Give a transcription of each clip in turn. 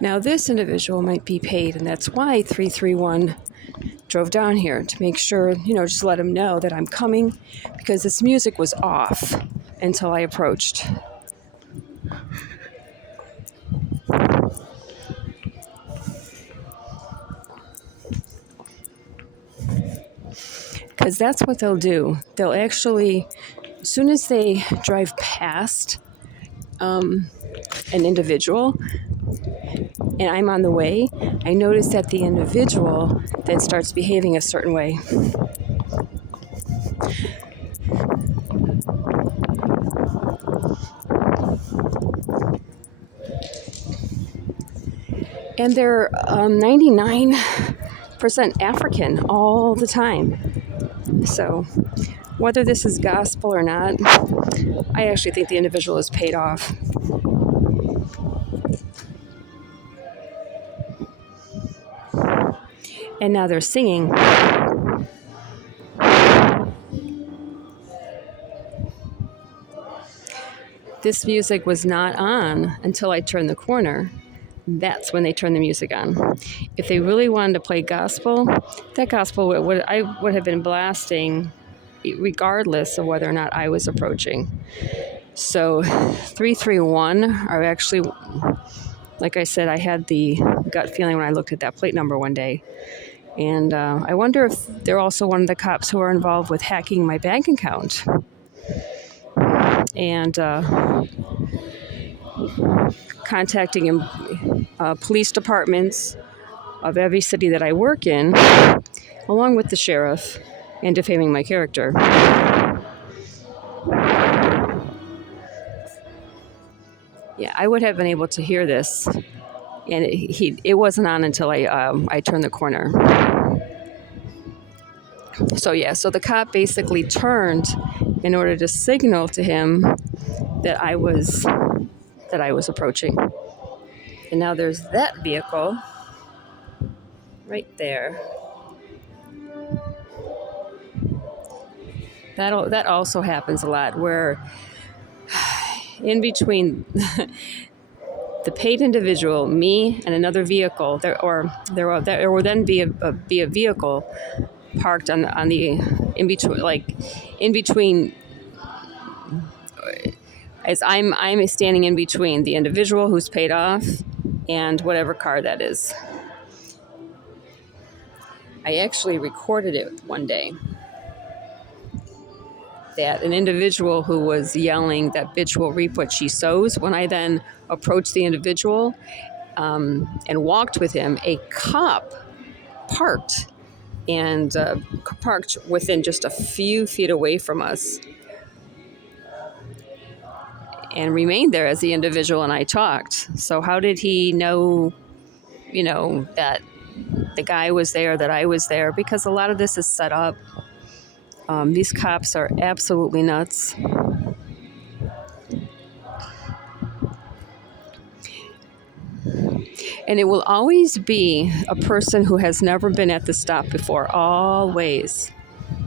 Now this individual might be paid, and that's why 331 drove down here to make sure, just let him know that I'm coming, because this music was off until I approached. Because that's what they'll do. They'll actually, as soon as they drive past an individual and I'm on the way, I notice that the individual then starts behaving a certain way. And they're 99% African all the time. So whether this is gospel or not, I actually think the individual is paid off. And now they're singing. This music was not on until I turned the corner. That's when they turned the music on. If they really wanted to play gospel, that gospel I would have been blasting regardless of whether or not I was approaching. So 331 are actually, like I said, I had the gut feeling when I looked at that plate number one day. And I wonder if they're also one of the cops who are involved with hacking my bank account. And contacting police departments of every city that I work in, along with the sheriff, and defaming my character. Yeah, I would have been able to hear this, and it wasn't on until I turned the corner. So the cop basically turned in order to signal to him that I was approaching. And now there's that vehicle right there. That also happens a lot, where in between the paid individual, me, and another vehicle, there will then be a vehicle parked on the in between, as I'm standing in between the individual who's paid off and whatever car that is. I actually recorded it one day, that an individual who was yelling that bitch will reap what she sows. When I then approached the individual and walked with him, a cop parked within just a few feet away from us and remained there as the individual and I talked. So how did he know, that the guy was there, that I was there? Because a lot of this is set up. These cops are absolutely nuts. And it will always be a person who has never been at the stop before, always.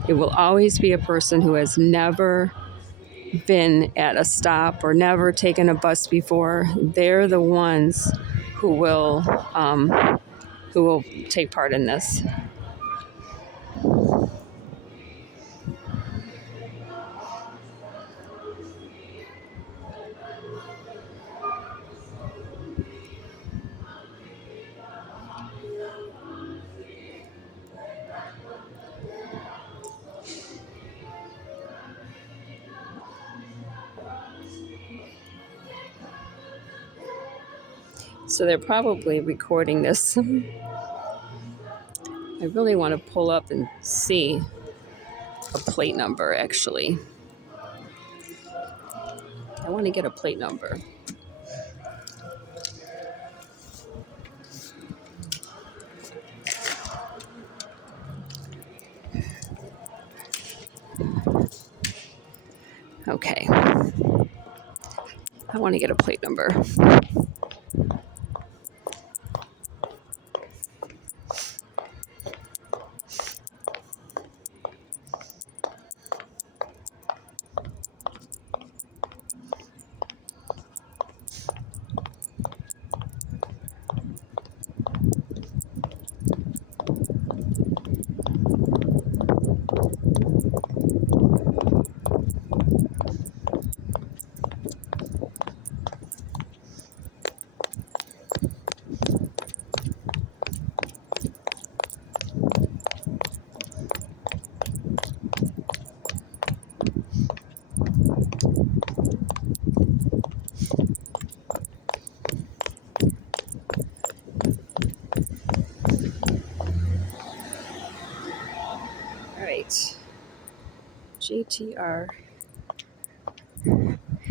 It will always be a person who has never been at a stop or never taken a bus before. They're the ones who will take part in this. So they're probably recording this. I really want to pull up and see a plate number, actually. I want to get a plate number. Okay. I want to get a plate number.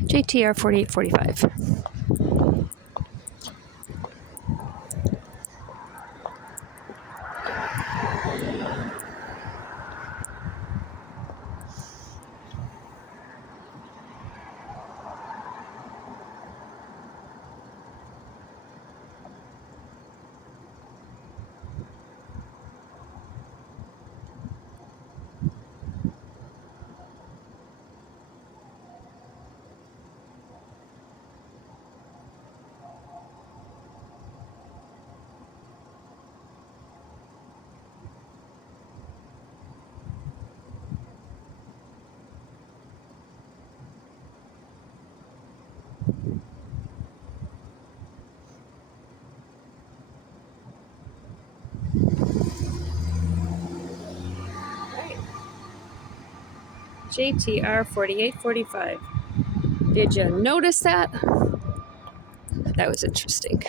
JTR 4845. JTR 4845. Did you notice that? That was interesting.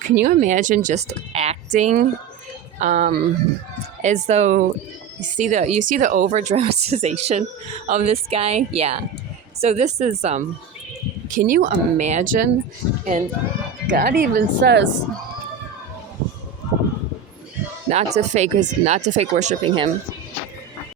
Can you imagine just acting as though you see the over dramatization of this guy? Yeah. So this is can you imagine? And God even says not to fake worshiping him.